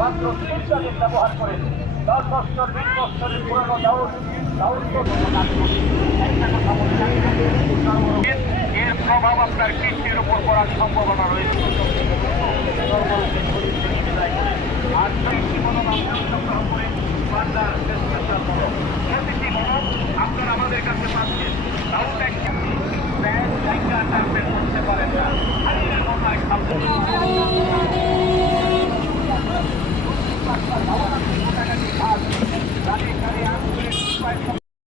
মাত্র 3টা দিন ব্যবহার করে 10 বছর 20 বছরের পুরনো এর প্রভাব আপনার কৃষ্টির উপর পড়ার সম্ভাবনা রয়েছে। আর সেই জীবন অংশগ্রহণ করে বান্দার প্রতিটি মনন